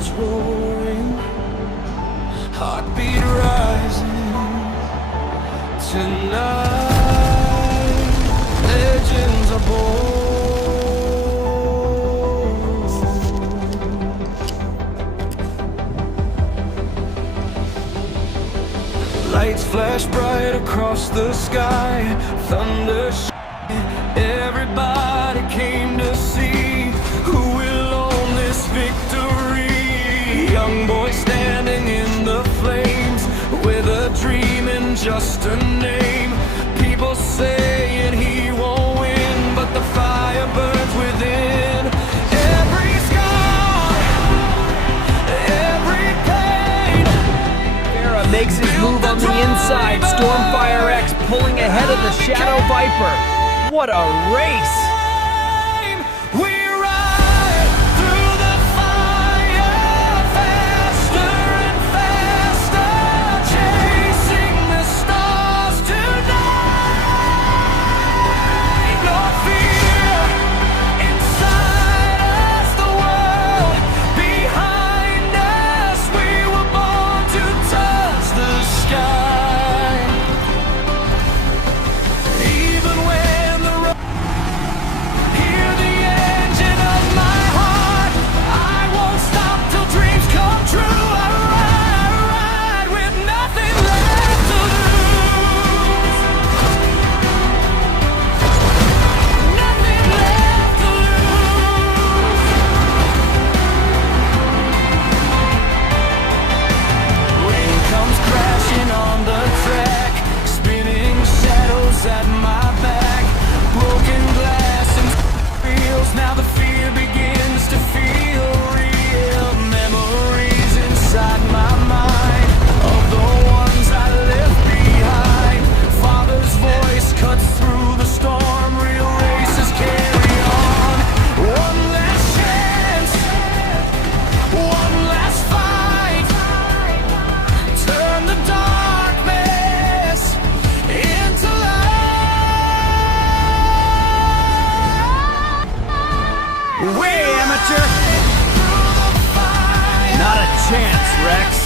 engines roaring, heartbeat rising. Tonight, legends are born. Lights flash bright across the sky, thunder everybody came to see who will own this victory. Young boy standing in the flames with a dream and just a name. People saying he won't win, but the fire burns within. Every scar, every pain. Farah makes his move on the inside. Stormfire X pulling ahead of the Shadow Viper. What a race! We ride through the fire, faster and faster, chasing the stars tonight. No fear inside us, the world behind us. We were born to touch the sky. Even when hear the engine of my heart, I won't stop till dreams come true. I ride with nothing left to lose. Nothing left to lose. Rain comes crashing on the track, spinning shadows at my back. Broken glass and feels, now the fear begins to feel real. Memories inside my mind of the ones I left behind. Father's voice cuts through the storm, real races carry on. One last chance, one last fight. Turn the darkness into light. Way amateur! Not a chance, Rex.